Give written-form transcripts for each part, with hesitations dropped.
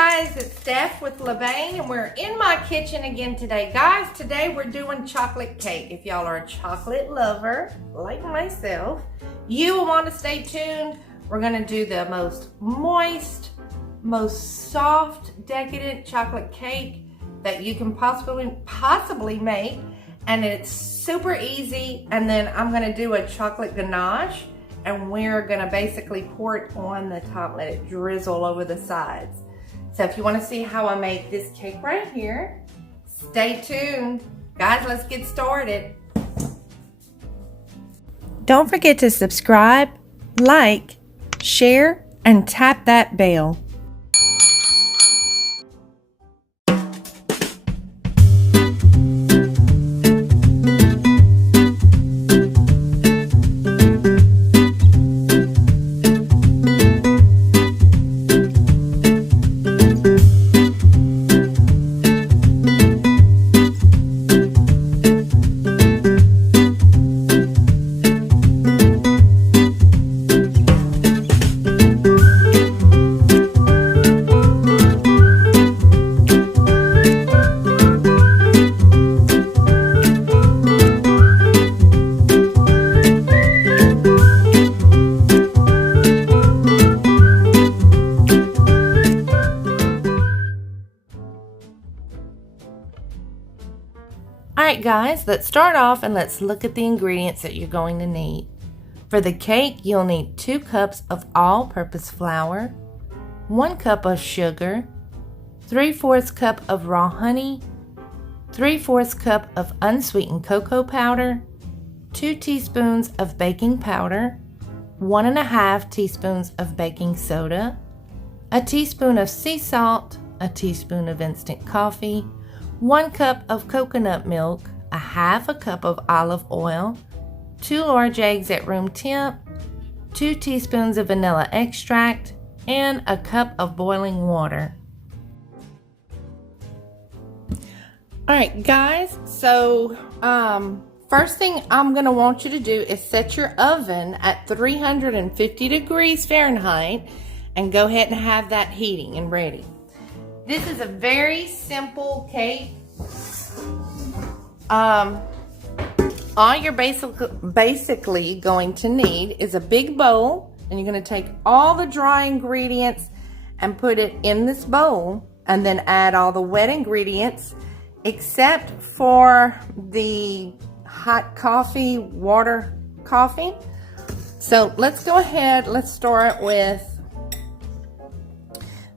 guys, it's Steph with Bain, and we're in my kitchen again today. Guys, today we're doing chocolate cake. If y'all are a chocolate lover, like myself, you will want to stay tuned. We're gonna do the most moist, most soft, decadent chocolate cake that you can possibly make, and it's super easy. And then I'm gonna do a chocolate ganache, and we're gonna basically pour it on the top, let it drizzle over the sides. So if you wanna see how I make this cake right here, stay tuned. Guys, let's get started. Don't forget to subscribe, like, share, and tap that bell. Alright guys, let's start off and let's look at the ingredients that you're going to need. For the cake, you'll need 2 cups of all-purpose flour, 1 cup of sugar, 3/4 cup of raw honey, 3/4 cup of unsweetened cocoa powder, 2 teaspoons of baking powder, 1½ teaspoons of baking soda, a teaspoon of sea salt, a teaspoon of instant coffee, 1 cup of coconut milk, a 1/2 cup of olive oil, 2 large eggs at room temp, 2 teaspoons of vanilla extract, and a cup of boiling water. Alright guys, so first thing I'm going to want you to do is set your oven at 350 degrees Fahrenheit and go ahead and have that heating and ready. This is a very simple cake. All you're basically going to need is a big bowl, and you're going to take all the dry ingredients and put it in this bowl, and then add all the wet ingredients except for the hot coffee, water coffee. So let's go ahead, let's start with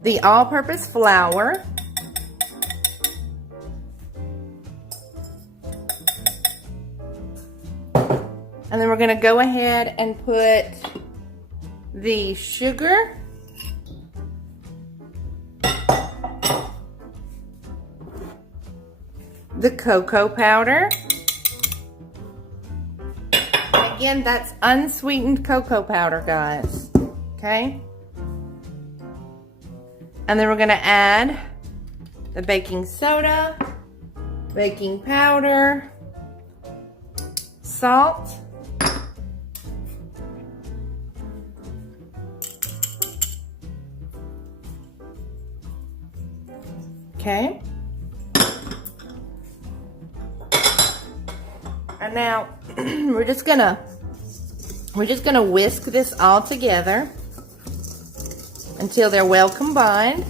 the all-purpose flour. And then we're going to go ahead and put the sugar, the cocoa powder. Again, that's unsweetened cocoa powder, guys. Okay? And then we're going to add the baking soda, baking powder, salt, okay? And now we're just gonna whisk this all together until they're well combined.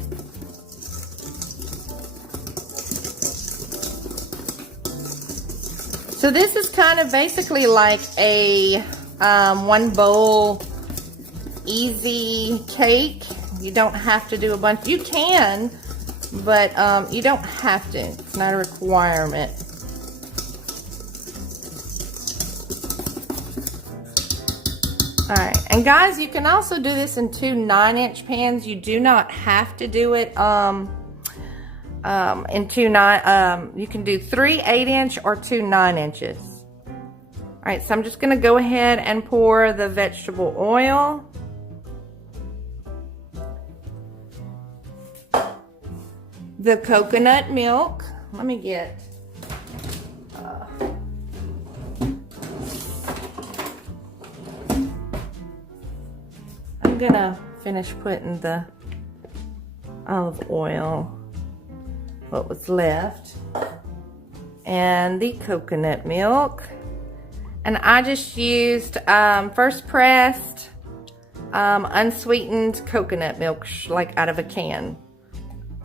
So this is kind of basically like a 1 bowl easy cake. You don't have to do a bunch. You can, but you don't have to. It's not a requirement. Alright, and guys, you can also do this in 2 9-inch pans. You do not have to do it in 2 9. You can do 3 8-inch or 2 9 inches. Alright, so I'm just going to go ahead and pour the vegetable oil. The coconut milk. Let me get I'm gonna finish putting the olive oil, what was left, and the coconut milk. And I just used first pressed unsweetened coconut milk, like out of a can.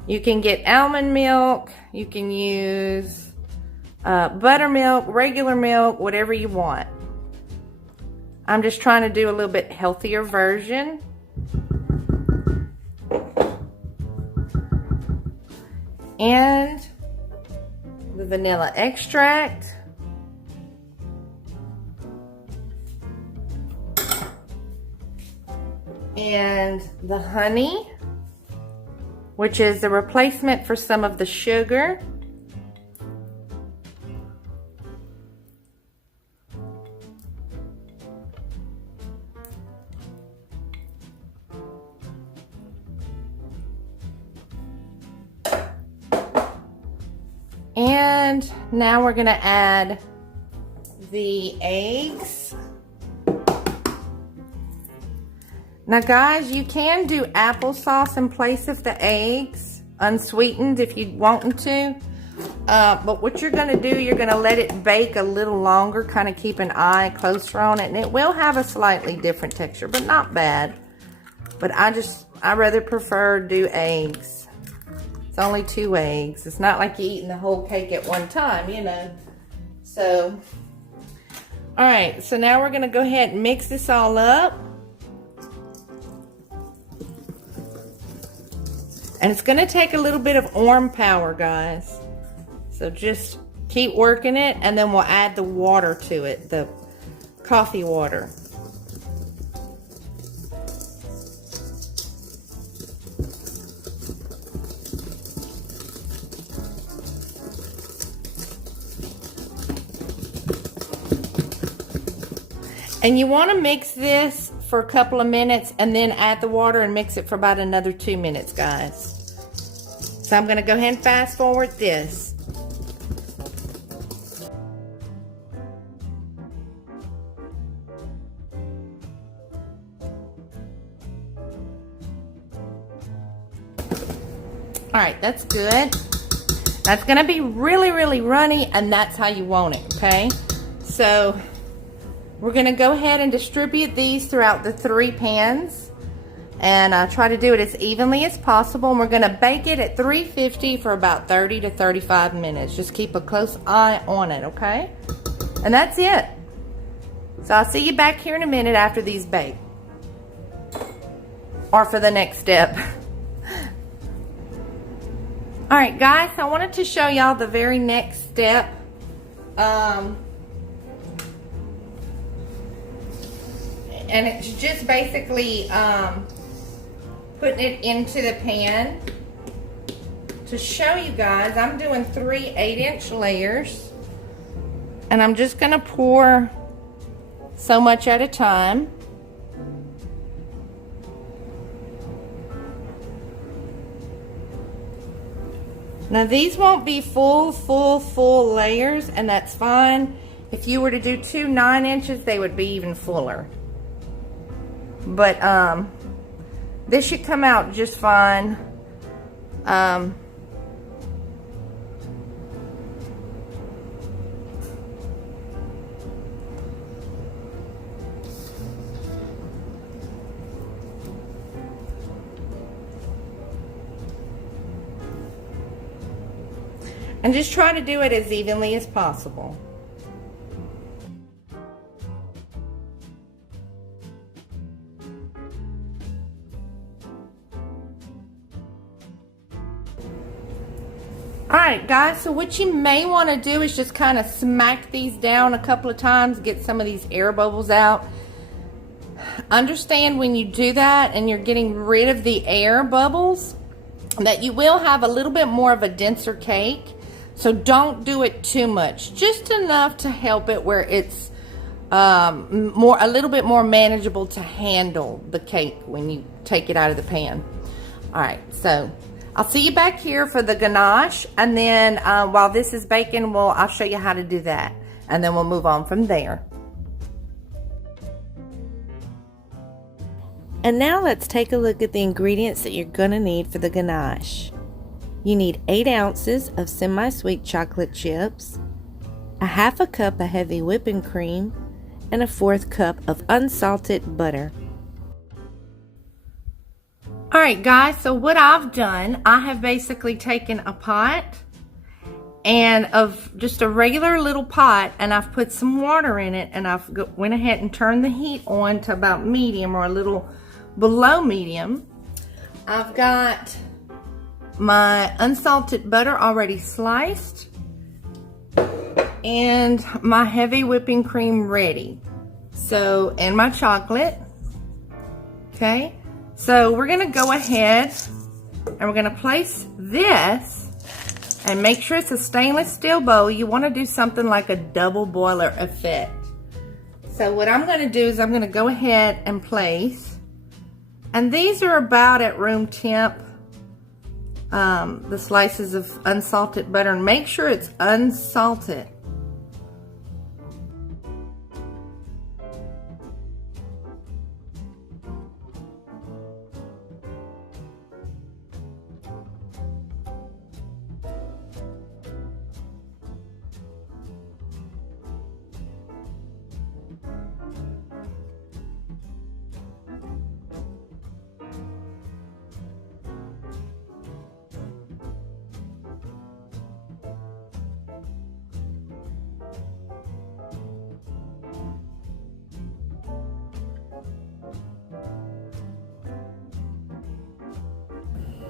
You can get almond milk, you can use buttermilk, regular milk, whatever you want. I'm just trying to do a little bit healthier version. And the vanilla extract. And the honey, which is the replacement for some of the sugar. And now we're gonna add the eggs. Now guys, you can do applesauce in place of the eggs, unsweetened if you want to. But what you're gonna do, you're gonna let it bake a little longer, kind of keep an eye closer on it, and it will have a slightly different texture, but not bad. But I rather prefer do eggs. It's only 2 eggs. It's not like you're eating the whole cake at one time, you know. So, all right, so now we're gonna go ahead and mix this all up. And it's gonna take a little bit of arm power, guys. So just keep working it, and then we'll add the water to it, the coffee water. And you want to mix this for a couple of minutes and then add the water and mix it for about another 2 minutes, guys. So I'm going to go ahead and fast forward this. All right, that's good. That's going to be really, really runny, and that's how you want it, okay? So we're going to go ahead and distribute these throughout the 3 pans, and try to do it as evenly as possible. And we're going to bake it at 350 for about 30 to 35 minutes. Just keep a close eye on it, okay? And that's it. So I'll see you back here in a minute after these bake, or for the next step. All right, guys, I wanted to show y'all the very next step. And it's just basically putting it into the pan. To show you guys, I'm doing 3 8-inch layers, and I'm just gonna pour so much at a time. Now these won't be full layers, and that's fine. If you were to do 2 9 inches, they would be even fuller. But this should come out just fine. And just try to do it as evenly as possible. Alright guys, so what you may want to do is just kind of smack these down a couple of times, get some of these air bubbles out. Understand when you do that and you're getting rid of the air bubbles, that you will have a little bit more of a denser cake. So don't do it too much, just enough to help it where it's a little bit more manageable to handle the cake when you take it out of the pan. All right, so I'll see you back here for the ganache, and then while this is baking, I'll show you how to do that, and then we'll move on from there. And now let's take a look at the ingredients that you're going to need for the ganache. You need 8 ounces of semi-sweet chocolate chips, a half a cup of heavy whipping cream, and a 1/4 cup of unsalted butter. Alright guys, so what I've done, I have basically taken a pot and of just a regular little pot, and I've put some water in it, and I've went ahead and turned the heat on to about medium or a little below medium. I've got my unsalted butter already sliced and my heavy whipping cream ready. So, and my chocolate. Okay, so we're gonna go ahead and we're gonna place this, and make sure it's a stainless steel bowl. You wanna do something like a double boiler effect. So what I'm gonna do is I'm gonna go ahead and place, and these are about at room temp, the slices of unsalted butter, and make sure it's unsalted.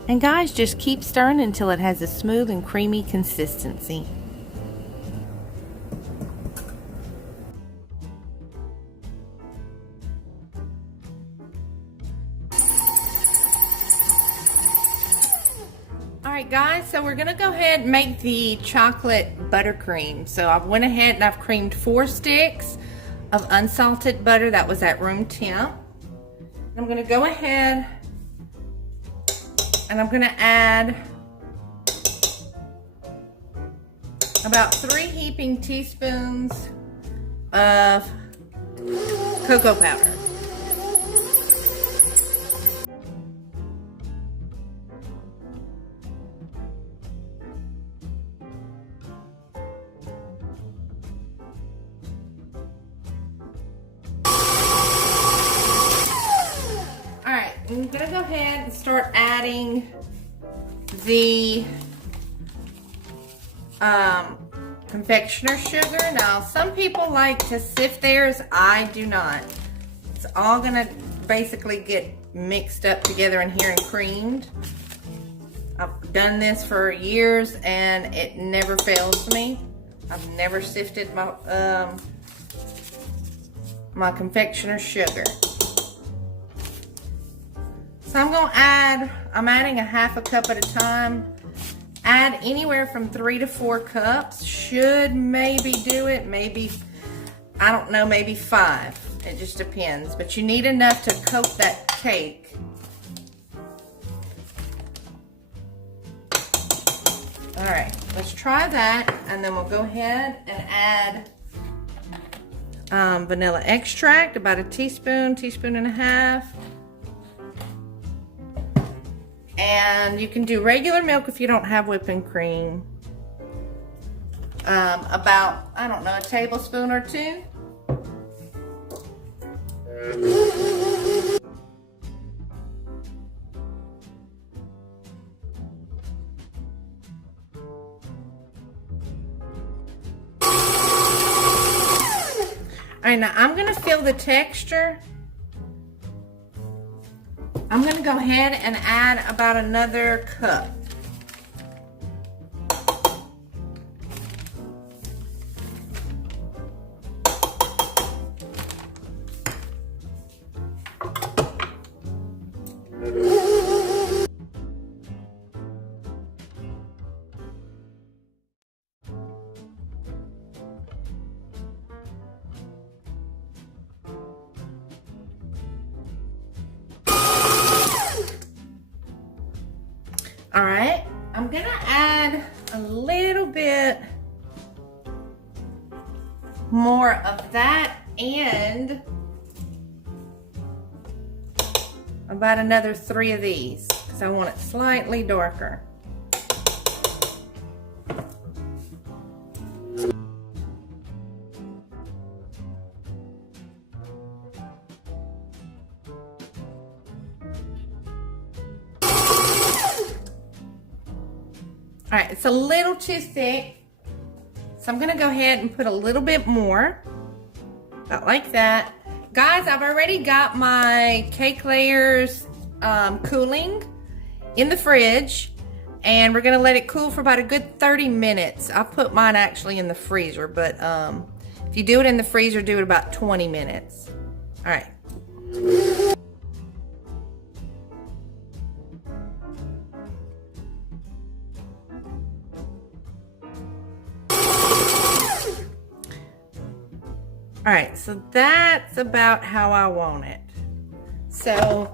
And guys, just keep stirring until it has a smooth and creamy consistency. Alright guys, so we're gonna go ahead and make the chocolate buttercream. So I went ahead and I've creamed 4 sticks of unsalted butter. That was at room temp. I'm gonna go ahead and I'm gonna add about 3 heaping teaspoons of cocoa powder. I'm gonna go ahead and start adding the confectioner sugar. Now, some people like to sift theirs. I do not. It's all gonna basically get mixed up together in here and creamed. I've done this for years and it never fails me. I've never sifted my my confectioner sugar. So I'm adding a half a cup at a time. Add anywhere from 3 to 4 cups. Should maybe do it, maybe, I don't know, maybe 5. It just depends. But you need enough to coat that cake. All right, let's try that, and then we'll go ahead and add vanilla extract, about a teaspoon, teaspoon and a half. And you can do regular milk if you don't have whipping cream. About, I don't know, a tablespoon or 2. All right, now I'm gonna feel the texture. I'm gonna go ahead and add about another cup. All right, I'm gonna add a little bit more of that and about another 3 of these because I want it slightly darker. All right, it's a little too thick, so I'm gonna go ahead and put a little bit more, about like that. Guys, I've already got my cake layers cooling in the fridge, and we're gonna let it cool for about a good 30 minutes. I put mine actually in the freezer, but if you do it in the freezer, do it about 20 minutes. All right. All right, so that's about how I want it. So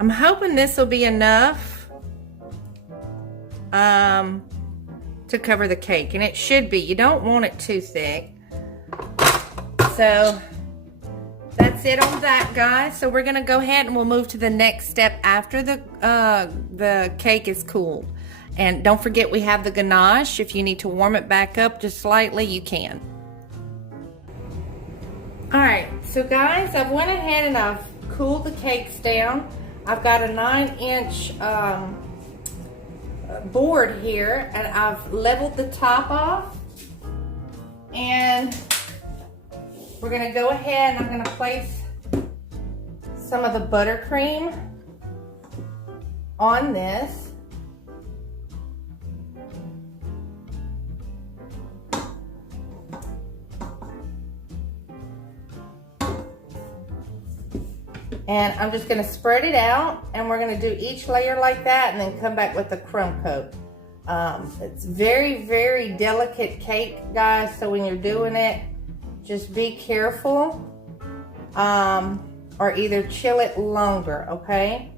I'm hoping this will be enough to cover the cake, and it should be. You don't want it too thick. So that's it on that, guys. So we're gonna go ahead and we'll move to the next step after the cake is cooled. And don't forget, we have the ganache. If you need to warm it back up just slightly, you can. All right, so guys, I've went ahead and I've cooled the cakes down. I've got a 9-inch board here, and I've leveled the top off. And we're gonna go ahead and I'm gonna place some of the buttercream on this. And I'm just gonna spread it out, and we're gonna do each layer like that and then come back with the crumb coat. It's very, very delicate cake, guys, so when you're doing it, just be careful, or either chill it longer, okay?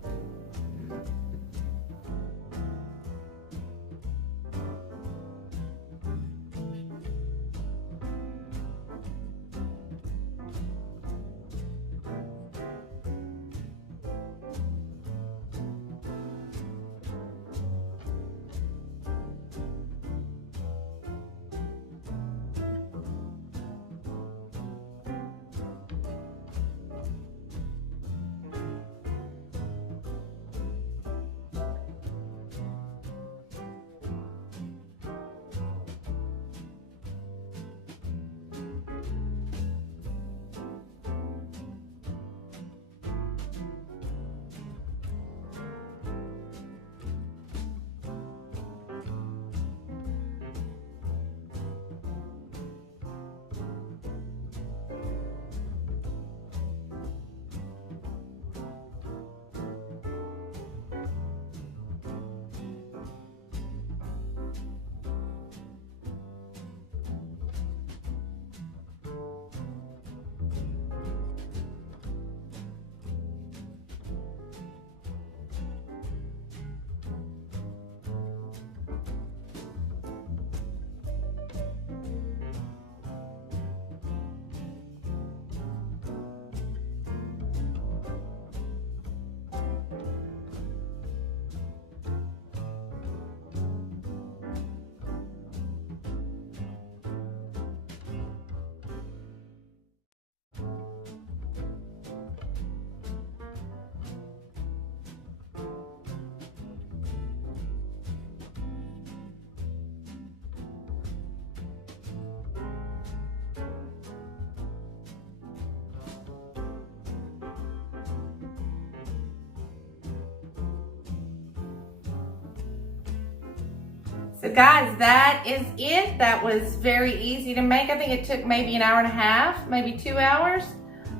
So guys, that is it. That was very easy to make. I think it took maybe an hour and a half, maybe 2 hours.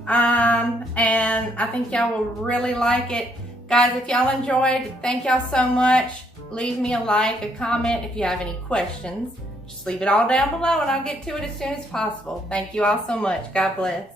And I think y'all will really like it. Guys, if y'all enjoyed, thank y'all so much. Leave me a like, a comment if you have any questions. Just leave it all down below and I'll get to it as soon as possible. Thank you all so much. God bless.